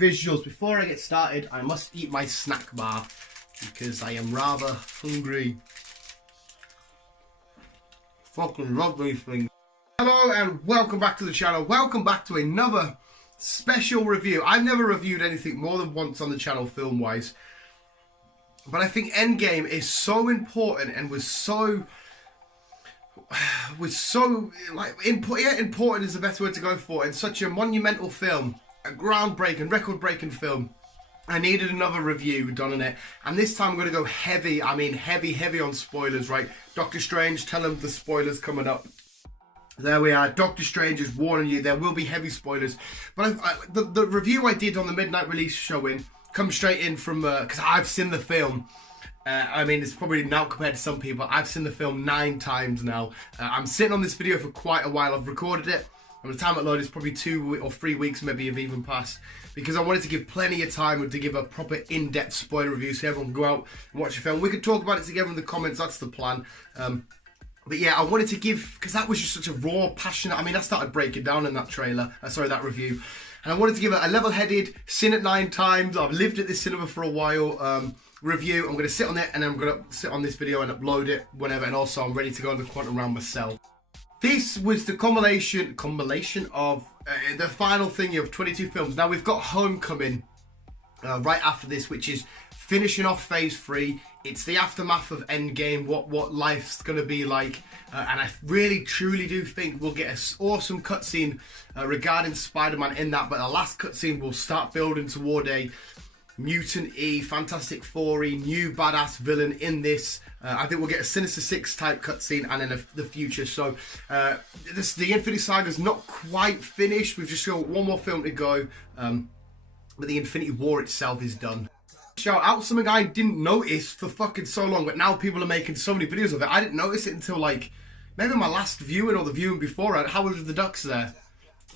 Visuals. Before I get started, I must eat my snack bar because I am rather hungry. Fucking love these things. Hello and welcome back to the channel. Welcome back to another special review. I've never reviewed anything more than once on the channel film wise, but I think Endgame is so important and was so like important is the best word to go for. It's such a monumental film, a groundbreaking, record-breaking film. I needed another review done on it, and this time I'm going to go heavy. I mean heavy on spoilers, right? Doctor Strange, tell him the spoilers coming up. There we are. Doctor Strange is warning you, there will be heavy spoilers. But the review I did on the midnight release showing comes straight in from, because I've seen the film. I mean, it's probably now compared to some people. I've seen the film 9 times now. I'm sitting on this video for quite a while. I've recorded it. And the time it loaded is probably 2 or 3 weeks maybe have even passed. Because I wanted to give plenty of time to give a proper in-depth spoiler review so everyone can go out and watch the film. We could talk about it together in the comments. That's the plan. But yeah, I wanted to give, because that was just such a raw, passionate, I mean, I started breaking down in that trailer, that review. And I wanted to give it a level-headed, seen it 9 times, I've lived at this cinema for a while, review. I'm going to sit on it and then I'm going to sit on this video and upload it whenever, and also I'm ready to go in the quantum realm myself. This was the compilation of the final thing of 22 films. Now we've got Homecoming right after this, which is finishing off phase 3. It's the aftermath of Endgame, what life's going to be like. And I really, truly do think we'll get an awesome cutscene regarding Spider-Man in that. But the last cutscene will start building toward a Mutant E, Fantastic Four-y, new badass villain in this. I think we'll get a Sinister Six type cutscene and in the future. So the Infinity Saga is not quite finished. We've just got one more film to go. But the Infinity War itself is done. Shout out something I didn't notice for fucking so long, but now people are making so many videos of it. I didn't notice it until like maybe my last viewing or the viewing before. How was the Ducks there?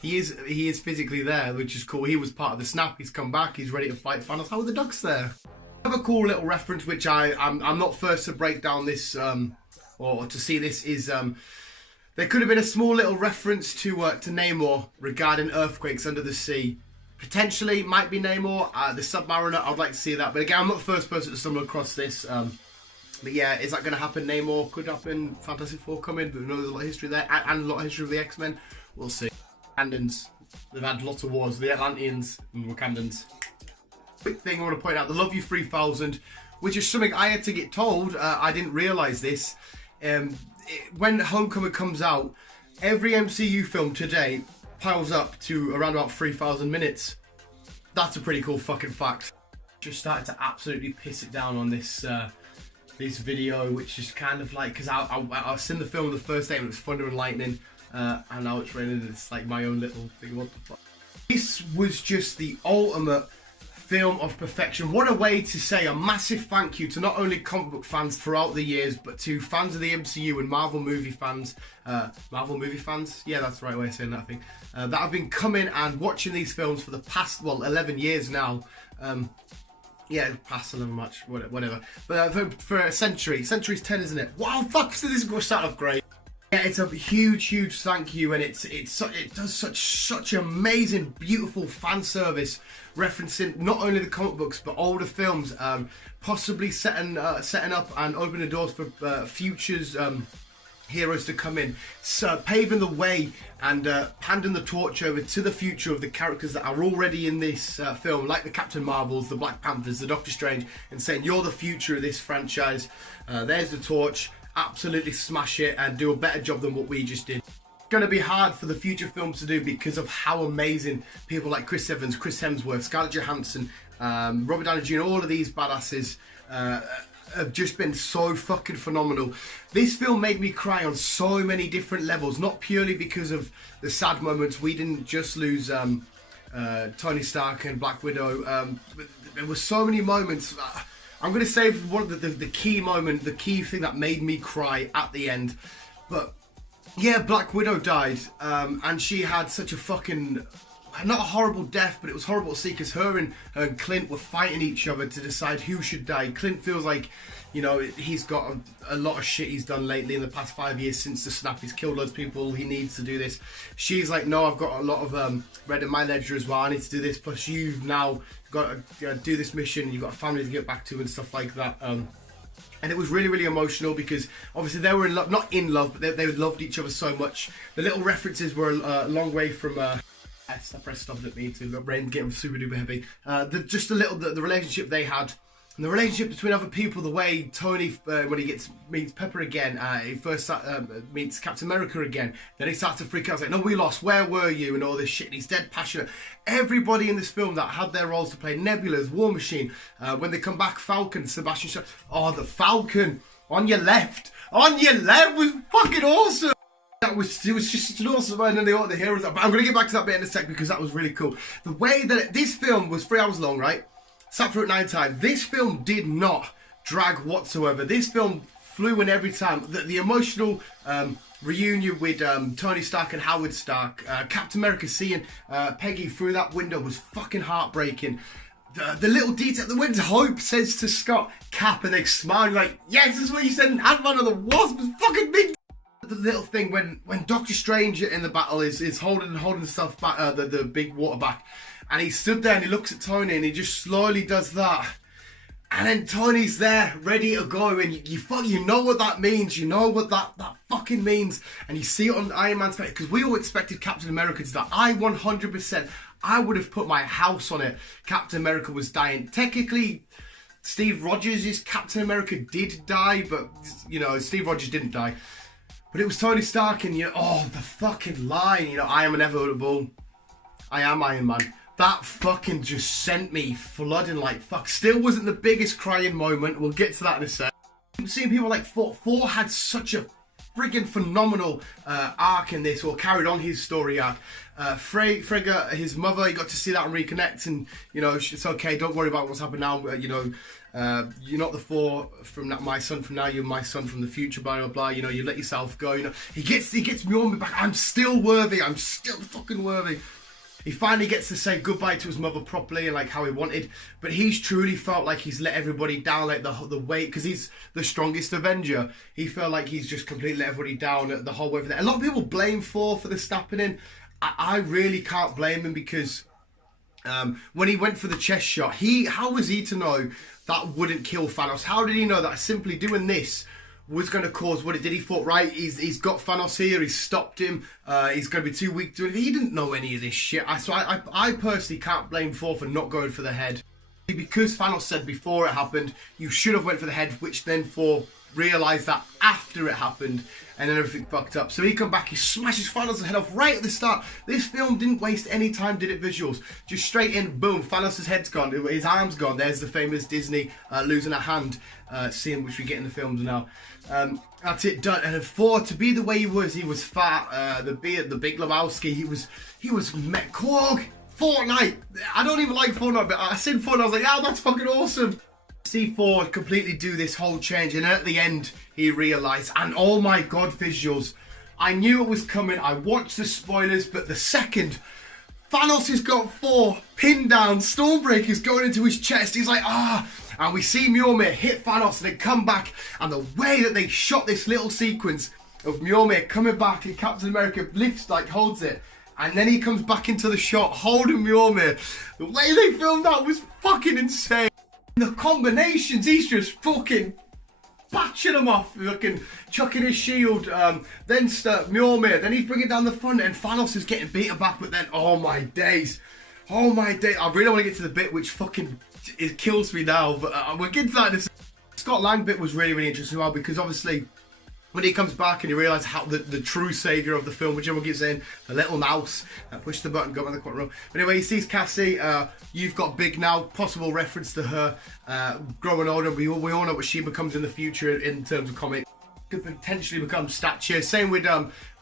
He is physically there, which is cool. He was part of the snap. He's come back. He's ready to fight Thanos. How are the Ducks there? Another cool little reference, which I'm not first to break down this or to see this, is there could have been a small little reference to Namor regarding earthquakes under the sea. Potentially might be Namor, the Submariner. I'd like to see that, but again, I'm not the first person to stumble across this. But yeah, is that going to happen? Namor could happen. Fantastic Four coming, but we know there's a lot of history there, and a lot of history of the X-Men. We'll see. Wakandans. They've had lots of wars. The Atlanteans and Wakandans. Quick thing I want to point out: the Love You 3000, which is something I had to get told. I didn't realise this. When Homecoming comes out, every MCU film today piles up to around about 3,000 minutes. That's a pretty cool fucking fact. Just started to absolutely piss it down on this this video, which is kind of like, because I seen the film the first day and it was thunder and lightning. And now it's raining and it's like my own little thing. What the fuck? This was just the ultimate film of perfection. What a way to say a massive thank you to not only comic book fans throughout the years, but to fans of the MCU and Marvel movie fans. Marvel movie fans? Yeah, that's the right way of saying that, I think. That have been coming and watching these films for the past, well, 11 years now. Yeah, past 11 much, whatever. But for a century. Century's 10, isn't it? Wow, fuck, so this is going to start off great. Yeah, it's a huge thank you, and it does such amazing, beautiful fan service, referencing not only the comic books but older films, possibly setting up and opening the doors for futures heroes to come in, so paving the way and handing the torch over to the future of the characters that are already in this film, like the Captain Marvels, the Black Panthers, the Doctor Strange, and saying you're the future of this franchise. There's the torch. Absolutely smash it and do a better job than what we just did. It's going to be hard for the future films to do because of how amazing people like Chris Evans, Chris Hemsworth, Scarlett Johansson, Robert Downey Jr., all of these badasses have just been so fucking phenomenal. This film made me cry on so many different levels, not purely because of the sad moments. We didn't just lose Tony Stark and Black Widow. There were so many moments. I'm going to save one of the key moment, the key thing that made me cry at the end. But yeah, Black Widow died, and she had such a fucking not a horrible death, but it was horrible to see because her and Clint were fighting each other to decide who should die. Clint feels like, you know, he's got a lot of shit he's done lately in the past 5 years since the snap. He's killed loads of people. He needs to do this. She's like, no, I've got a lot of red in my ledger as well. I need to do this. Plus, you've now got to do this mission. You've got a family to get back to and stuff like that. And it was really, really emotional because obviously they were in love, not in love, but they loved each other so much. The little references were a long way from. I pressed stop at me too. My brain's getting super duper heavy. Just the relationship they had, and the relationship between other people. The way Tony, when he meets Pepper again, he first meets Captain America again. Then he starts to freak out. He's like, "No, we lost. Where were you?" And all this shit. And he's dead passionate. Everybody in this film that had their roles to play, Nebula's, War Machine. When they come back, Falcon, Sebastian Shaw. Oh, the Falcon on your left was fucking awesome. It was just an awesome, and then the heroes. But I'm going to get back to that bit in a sec because that was really cool. The way that this film was 3 hours long, right? Sat through it 9 times. This film did not drag whatsoever. This film flew in every time. The emotional reunion with Tony Stark and Howard Stark. Captain America seeing Peggy through that window was fucking heartbreaking. The little detail, when Hope says to Scott, Cap, and they smile like, yes, this is what you said in Ant-Man and the Wasp was fucking big. The little thing when Doctor Strange in the battle is holding stuff back, the big water back, and he stood there and he looks at Tony and he just slowly does that, and then Tony's there ready to go, and you know what that means, you know what that fucking means, and you see it on Iron Man's face because we all expected Captain America to die. I 100%, I would have put my house on it. Captain America was dying. Technically, Steve Rogers' Captain America did die, but you know Steve Rogers didn't die. But it was Tony Stark, and the fucking line, I am inevitable, I am Iron Man. That fucking just sent me flooding like fuck. Still wasn't the biggest crying moment. We'll get to that in a sec. Seeing people like Thor had such a friggin' phenomenal arc in this, or carried on his story arc. Frigga, his mother, you got to see that and reconnect, and it's okay. Don't worry about what's happened now. You're not the Thor from my son from now. You're my son from the future. Blah blah blah. You let yourself go. He gets Mjolnir back. I'm still worthy. I'm still fucking worthy. He finally gets to say goodbye to his mother properly and like how he wanted, but he's truly felt like he's let everybody down, like the weight, because he's the strongest Avenger. He felt like he's just completely let everybody down the whole way. A lot of people blame Thor for this happening. I really can't blame him because when he went for the chest shot, how was he to know that wouldn't kill Thanos? How did he know that simply doing this was going to cause what it did? He thought, right, he's got Thanos here, he's stopped him, he's going to be too weak to it. He didn't know any of this shit. So I personally can't blame Thor for not going for the head. Because Thanos said before it happened, you should have went for the head, which then Thor realised that after it happened, and then everything fucked up. So he come back, he smashes Thanos' head off right at the start. This film didn't waste any time, did it, visuals? Just straight in, boom, Thanos' head's gone, his arm's gone. There's the famous Disney losing a hand scene, which we get in the films now. That's it, done. And Thor, to be the way he was fat, the beard, the big Lebowski, he was Korg, Fortnite. I don't even like Fortnite, but I seen Fortnite, I was like, yeah, that's fucking awesome. See Thor completely do this whole change, and at the end he realised, and oh my god, visuals, I knew it was coming. I watched the spoilers, but the second Thanos has got Thor pinned down, Stormbreaker's going into his chest, he's like, and we see Mjolnir hit Thanos and then come back, and the way that they shot this little sequence of Mjolnir coming back and Captain America lifts, like holds it, and then he comes back into the shot holding Mjolnir. The way they filmed that was fucking insane. The combinations, he's just fucking batching them off, fucking chucking his shield, then Mjolnir, then he's bringing down the front, and Thanos is getting beaten back, but then, oh my days, I really want to get to the bit which fucking, it kills me now, but we'll get to that in a second. Scott Lang bit was really, really interesting as well, because obviously, when he comes back and you realise how the true saviour of the film, which everyone keeps saying, the little mouse, push the button, go in the corner room. But anyway, he sees Cassie, you've got big now, possible reference to her growing older. We all know what she becomes in the future in terms of comics. Could potentially become statue. Same with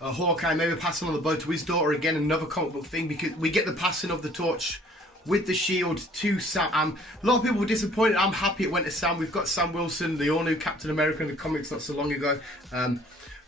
Hawkeye, maybe passing on the boat to his daughter again, another comic book thing, because we get the passing of the torch with the shield to Sam. A lot of people were disappointed. I'm happy it went to Sam. We've got Sam Wilson, the all-new Captain America in the comics not so long ago.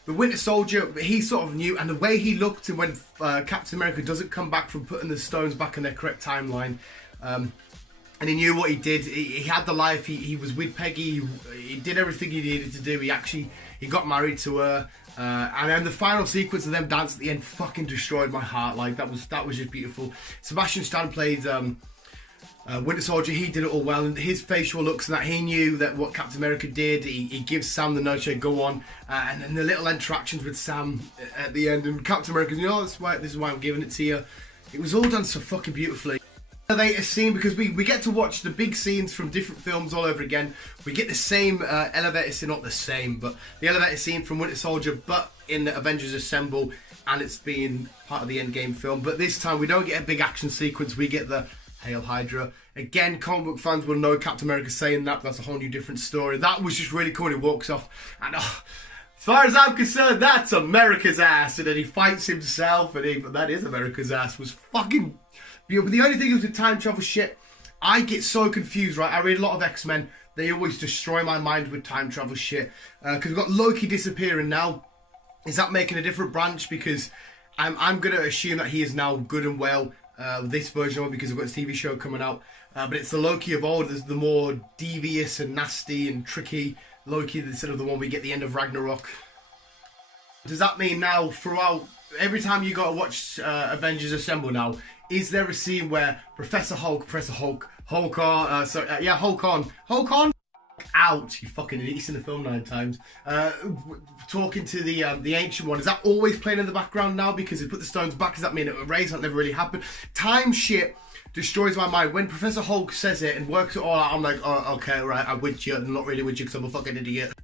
the Winter Soldier, he sort of knew, and the way he looked and when Captain America doesn't come back from putting the stones back in their correct timeline, and he knew what he did. He had the life. He was with Peggy. He did everything he needed to do. He got married to her. And then the final sequence of them dance at the end fucking destroyed my heart. Like that was just beautiful. Sebastian Stan played Winter Soldier. He did it all well, and his facial looks and that, he knew that what Captain America did. He gives Sam the nudge, go on, and then the little interactions with Sam at the end, and Captain America, this is why I'm giving it to you. It was all done so fucking beautifully. Elevator scene, because we get to watch the big scenes from different films all over again. We get the same elevator scene, not the same, but the elevator scene from Winter Soldier, but in Avengers Assemble, and it's been part of the Endgame film. But this time we don't get a big action sequence, we get the Hail Hydra. Again, comic book fans will know Captain America saying that, that's a whole new different story. That was just really cool. He walks off, and as far as I'm concerned, that's America's ass. And then he fights himself, and that is America's ass. Was fucking beautiful. But the only thing is with time travel shit, I get so confused, right? I read a lot of X-Men. They always destroy my mind with time travel shit. Because we've got Loki disappearing now. Is that making a different branch? Because I'm going to assume that he is now good and well. This version of it, because we've got a TV show coming out. But it's the Loki of old. There's the more devious and nasty and tricky Loki instead of the one we get at the end of Ragnarok. Does that mean now throughout, every time you got to watch Avengers Assemble now, is there a scene where Hulk on, out, you fucking idiot, he's in the film 9 times, talking to the Ancient One, is that always playing in the background now because he put the stones back? Does that mean it erased? That never really happened. Time shit destroys my mind. When Professor Hulk says it and works it all out, I'm like, oh, okay, right, I'm with you. I'm not really with you because I'm a fucking idiot.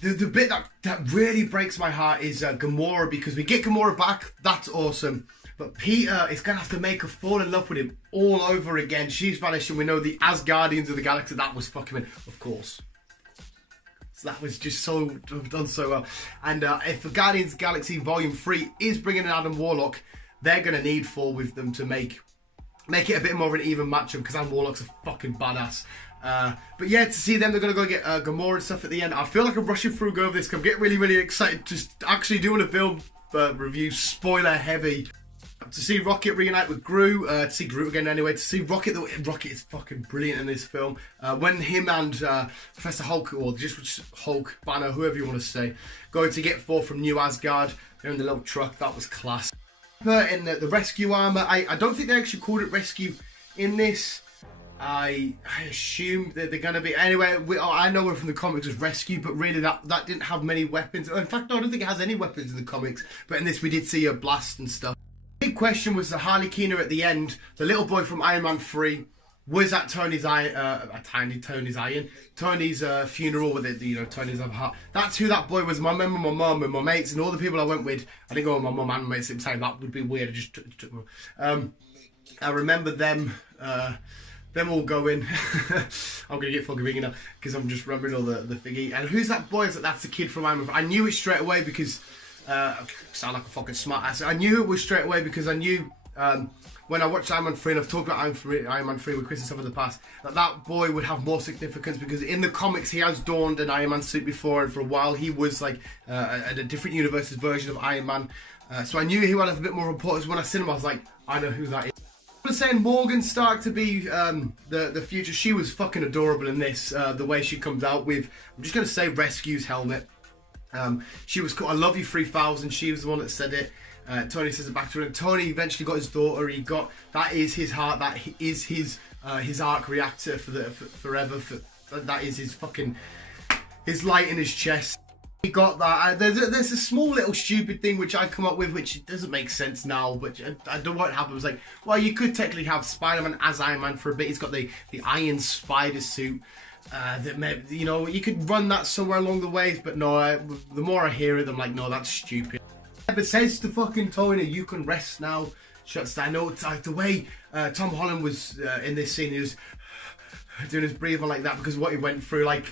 The bit that really breaks my heart is Gamora, because we get Gamora back, that's awesome. But Peter is going to have to make her fall in love with him all over again. She's vanished, and we know the Asgardians of the Galaxy, that was fucking, of course. So that was just so done so well. And if the Guardians of the Galaxy Volume 3 is bringing in Adam Warlock, they're going to need Thor with them to make it a bit more of an even matchup, because Adam Warlock's a fucking badass. But yeah, to see them, they're going to go get Gamora and stuff at the end. I feel like I'm rushing through go over this, because I'm getting really, really excited just actually doing a film review, spoiler heavy. To see Rocket reunite with Groot, to see Groot again anyway, to see Rocket is fucking brilliant in this film. When him and Professor Hulk, or just Hulk, Banner, whoever you want to say, going to get Thor from New Asgard, they're in the little truck, that was class. In the rescue armor, I don't think they actually called it rescue in this. I assume that they're going to be, anyway, I know it from the comics as rescue, but really that didn't have many weapons. In fact, no, I don't think it has any weapons in the comics, but in this we did see a blast and stuff. Big question was the Harley Keener at the end, the little boy from Iron Man 3, was at Tony's funeral with it, Tony's heart. That's who that boy was. I remember my mum and my mates and all the people I went with. I didn't go with my mum and my mates at the time, that would be weird. I remember them all going. I'm gonna get fucking ringing now because I'm just remembering all the thingy. And who's that boy? That's the kid from Iron Man. I knew it straight away because sound like a fucking smart ass. I knew it was straight away because I knew when I watched Iron Man 3, and I've talked about Iron Man 3 with Chris and stuff in the past, that boy would have more significance, because in the comics he has donned an Iron Man suit before, and for a while he was like a different universe's version of Iron Man. So I knew he would have a bit more importance. When I seen him, I was like, I know who that is. I was saying Morgan Stark to be the future. She was fucking adorable in this. The way she comes out with, I'm just gonna say, Rescue's helmet. She was cool. I love you 3000. She was the one that said it. Tony says it back to her. And Tony eventually got his daughter. That is his heart. That is his arc reactor forever. That is his light in his chest. He got that. There's a small little stupid thing which I come up with, which doesn't make sense now, but I don't know what happened. It was like, well, you could technically have Spider-Man as Iron Man for a bit. He's got the Iron Spider suit. That maybe, you could run that somewhere along the way, but no, the more I hear it, I'm like, no, that's stupid. But says to fucking Tony, you can rest now. I know it's like the way Tom Holland was in this scene, he was doing his breathing like that because of what he went through, like,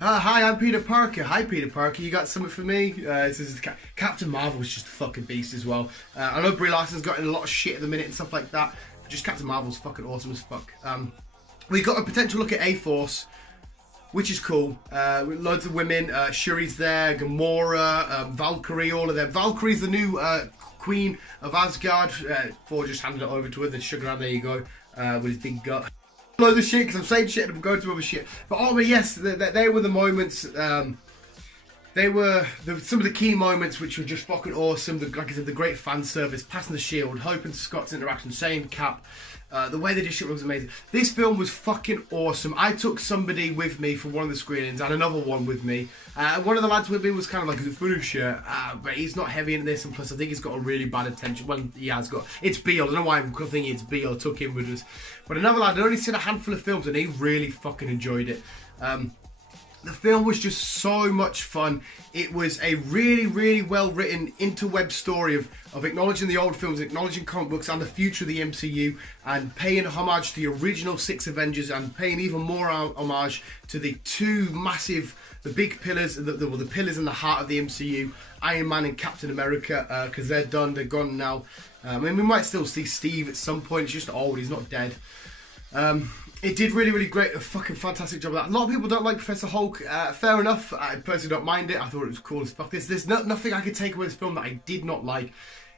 hi, I'm Peter Parker. Hi, Peter Parker, you got something for me? This is Captain Marvel was just a fucking beast as well. I know Brie Larson's got in a lot of shit at the minute and stuff like that, but just Captain Marvel's fucking awesome as fuck. We got a potential look at A-Force. which is cool. With loads of women. Shuri's there, Gamora, Valkyrie, all of them. Valkyrie's the new queen of Asgard. Thor just handed it over to her. Then Sugar Man, there you go, with his big gut. Loads of shit, because I'm saying shit and I'm going to other shit. But oh, but yes, they were the moments. They were some of the key moments which were just fucking awesome. Like I said, the great fan service, passing the shield, Hope and Scott's interaction, same Cap. The way they did shit was amazing. This film was fucking awesome. I took somebody with me for one of the screenings and another one with me. One of the lads with me was kind of like a finisher, but he's not heavy in this, and plus I think he's got a really bad attention. Well, he has got. It's Beale. I don't know why I'm thinking it's Beale. I took him with us. But another lad had only seen a handful of films and he really fucking enjoyed it. The film was just so much fun. It was a really, really well written interweb story of acknowledging the old films, acknowledging comic books and the future of the MCU, and paying homage to the original 6 Avengers, and paying even more homage to the two massive, the big pillars, the pillars in the heart of the MCU, Iron Man and Captain America, because they're done, they're gone now. I mean, we might still see Steve at some point. He's just old, he's not dead. It did really, really great, a fucking fantastic job of that. A lot of people don't like Professor Hulk. Fair enough. I personally don't mind it. I thought it was cool as fuck. There's nothing I could take away this film that I did not like.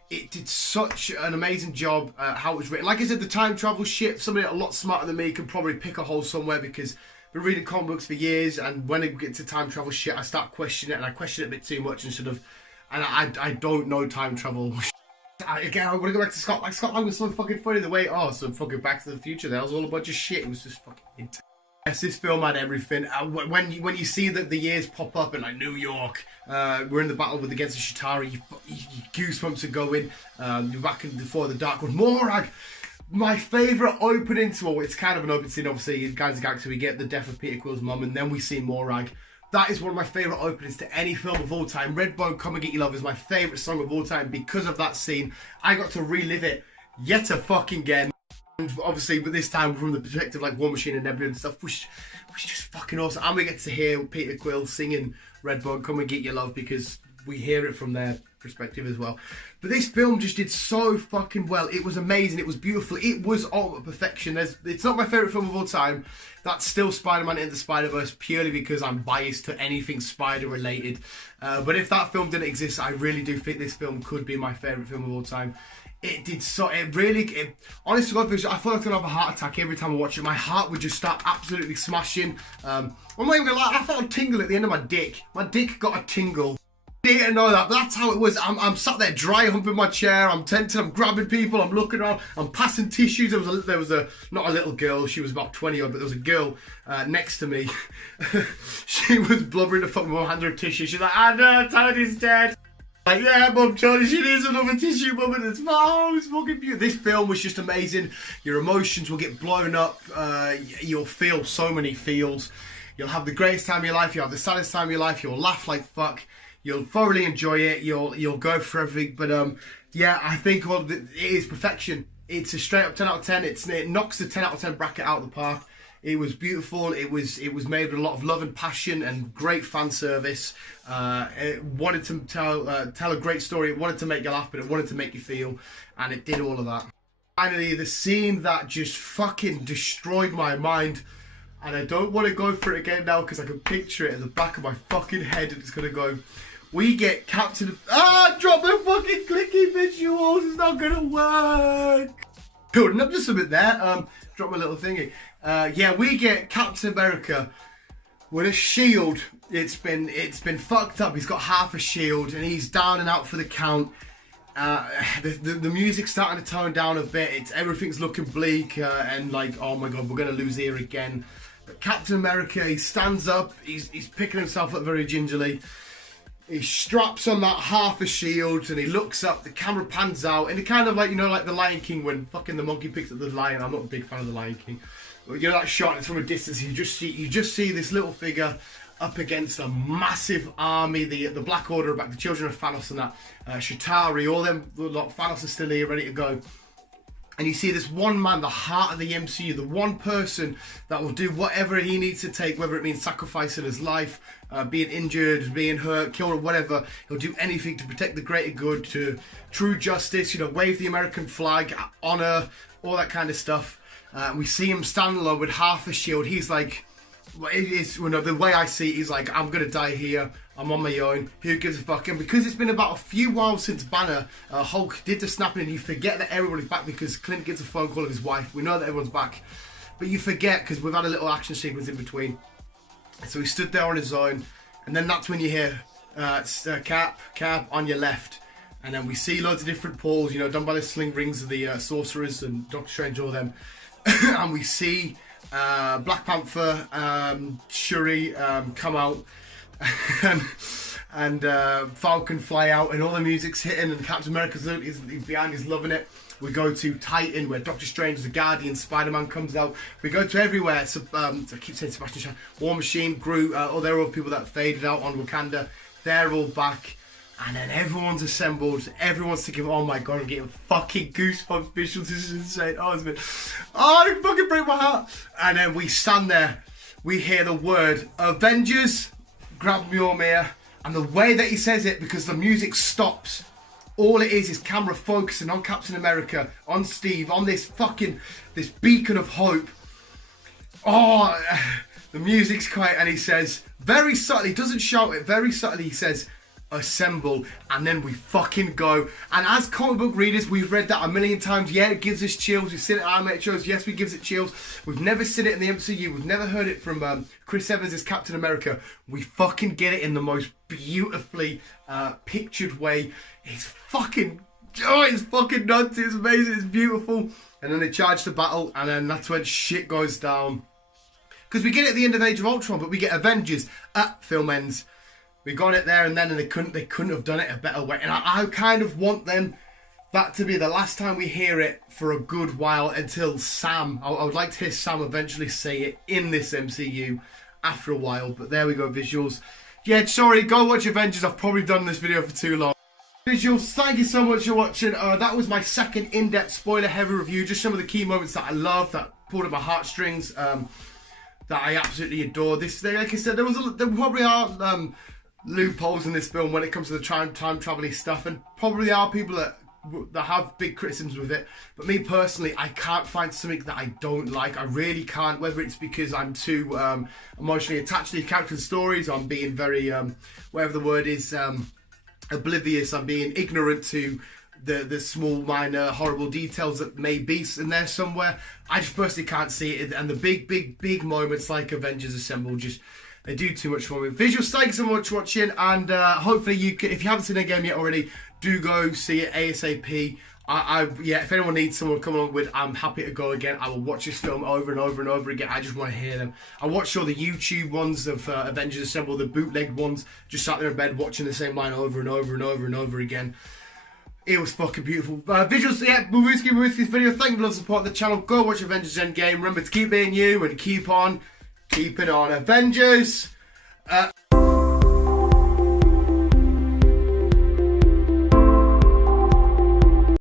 It did such an amazing job how it was written. Like I said, the time travel shit, somebody a lot smarter than me could probably pick a hole somewhere, because I've been reading comic books for years, and when it gets to time travel shit, I start questioning it, and I question it a bit too much, and sort of, and I don't know time travel. Again, I'm gonna go back to Scott. Like, Scott Lang was so fucking funny the way, so fucking Back to the Future, that was all a bunch of shit. It was just fucking intense. Yes, this film had everything. When you see that the years pop up in like New York, we're in the battle against the Chitauri, you goosebumps are going. You're back in before the Dark World. Morag! My favourite opening, well, it's kind of an open scene, obviously, in Guys of the Galaxy, we get the death of Peter Quill's mum, and then we see Morag. That is one of my favourite openings to any film of all time. Redbone, Come and Get Your Love is my favourite song of all time because of that scene. I got to relive it yet a fucking again. And obviously, but this time from the perspective like War Machine and Nebula and stuff, which was just fucking awesome. And we get to hear Peter Quill singing Redbone, Come and Get Your Love, because we hear it from their perspective as well. But this film just did so fucking well. It was amazing. It was beautiful. It was ultimate perfection. It's not my favourite film of all time. That's still Spider-Man Into the Spider-Verse, purely because I'm biased to anything Spider related. But if that film didn't exist, I really do think this film could be my favourite film of all time. It did so, honest to God, I feel like I'm gonna have a heart attack every time I watch it. My heart would just start absolutely smashing. I'm not even gonna lie, I felt a tingle at the end of my dick. My dick got a tingle. I didn't know that, but that's how it was. I'm sat there dry humping my chair, I'm tented, I'm grabbing people, I'm looking around, I'm passing tissues. There was a not a little girl, she was about 20 odd, but there was a girl next to me. She was blubbering the fuck, mum handed her a tissue. She's like, I know, Tony's dead. Like, yeah, Mum, Tony, she needs another tissue, Mum, and it's fucking beautiful. This film was just amazing. Your emotions will get blown up. You'll feel so many feels. You'll have the greatest time of your life. You'll have the saddest time of your life. You'll laugh like fuck. You'll thoroughly enjoy it. You'll go for everything. But yeah, I think it is perfection. It's a straight up 10 out of 10. It knocks the 10 out of 10 bracket out of the park. It was beautiful. It was made with a lot of love and passion and great fan service. It wanted to tell a great story. It wanted to make you laugh, but it wanted to make you feel, and it did all of that. Finally, the scene that just fucking destroyed my mind, and I don't want to go for it again now because I can picture it in the back of my fucking head, and it's gonna go. We get Captain. Drop my fucking clicky visuals. It's not gonna work. Building up to something there. Drop my little thingy. Yeah, we get Captain America with a shield. It's been fucked up. He's got half a shield and he's down and out for the count. The music's starting to tone down a bit. Everything's looking bleak and like, oh my god, we're gonna lose here again. But Captain America, he stands up. He's picking himself up very gingerly. He straps on that half a shield and he looks up, the camera pans out, and it kind of like, you know, like the Lion King when fucking the monkey picks up the lion. I'm not a big fan of the Lion King. But you know that shot, it's from a distance, you just see this little figure up against a massive army, the Black Order are back, the children of Thanos and that, Chitauri, all them, Thanos is still here, ready to go. And you see this one man, the heart of the MCU, the one person that will do whatever he needs to take, whether it means sacrificing his life, being injured, being hurt, killed, or whatever. He'll do anything to protect the greater good, to true justice, you know, wave the American flag, honor, all that kind of stuff. We see him standing alone with half a shield. He's like, it is, you know, the way I see it is like, I'm gonna die here. I'm on my own. Who gives a fuck? And because it's been about a few whiles since Banner, Hulk did the snapping, and you forget that everybody's back because Clint gets a phone call of his wife. We know that everyone's back, but you forget because we've had a little action sequence in between. So he stood there on his own, and then that's when you hear Cap on your left. And then we see loads of different pulls, you know, done by the sling rings of the sorcerers and Doctor Strange, all them. And we see Black Panther, Shuri come out, and Falcon fly out, and all the music's hitting, and Captain America's behind, he's loving it. We go to Titan, where Doctor Strange, the Guardian, Spider-Man comes out. We go to everywhere. So, I keep saying Sebastian Stan, War Machine, Groot, there are all people that faded out on Wakanda. They're all back. And then everyone's assembled. Everyone's thinking, oh my god, I'm getting fucking goosebumps visuals. This is insane. Oh, it fucking break my heart. And then we stand there. We hear the word Avengers, grab Mjolnir. And the way that he says it, because the music stops, all it is camera focusing on Captain America, on Steve, on this beacon of hope. Oh, the music's quiet, and he says, very subtly, he doesn't shout it, very subtly, he says, assemble, and then we fucking go. And as comic book readers, we've read that a million times. Yeah, it gives us chills. We've seen it in animated shows. Yes, it gives it chills. We've never seen it in the MCU. We've never heard it from Chris Evans as Captain America. We fucking get it in the most beautifully pictured way. It's fucking nuts. It's amazing. It's beautiful. And then they charge the battle, and then that's when shit goes down. Because we get it at the end of Age of Ultron, but we get Avengers at film ends. We got it there and then, and they couldn't have done it a better way. And I kind of want that to be the last time we hear it for a good while, until Sam. I would like to hear Sam eventually say it in this MCU after a while. But there we go, visuals. Yeah, sorry, go watch Avengers. I've probably done this video for too long. Visuals, thank you so much for watching. That was my second in-depth spoiler-heavy review. Just some of the key moments that I love, that pulled at my heartstrings, that I absolutely adore. This, like I said, there probably are loopholes in this film when it comes to the time traveling stuff, and probably are people that have big criticisms with it. But me personally, I can't find something that I don't like. I really can't, whether it's because I'm too emotionally attached to the characters' stories, I'm being very whatever the word is, oblivious, I'm being ignorant to the small minor horrible details that may be in there somewhere. I just personally can't see it, and the big moments like Avengers Assemble, just they do too much for me. Visuals, thanks so much for watching, and hopefully you can, if you haven't seen Endgame yet already, do go see it ASAP. Yeah, if anyone needs someone to come along with, I'm happy to go again. I will watch this film over and over and over again. I just want to hear them. I watched all the YouTube ones of Avengers Assemble, the bootlegged ones, just sat there in bed watching the same line over and over and over and over again. It was fucking beautiful. Visuals, yeah, Booski video. Thank you for the support of the channel. Go watch Avengers Endgame. Remember to keep being you and keep on keeping on. Avengers!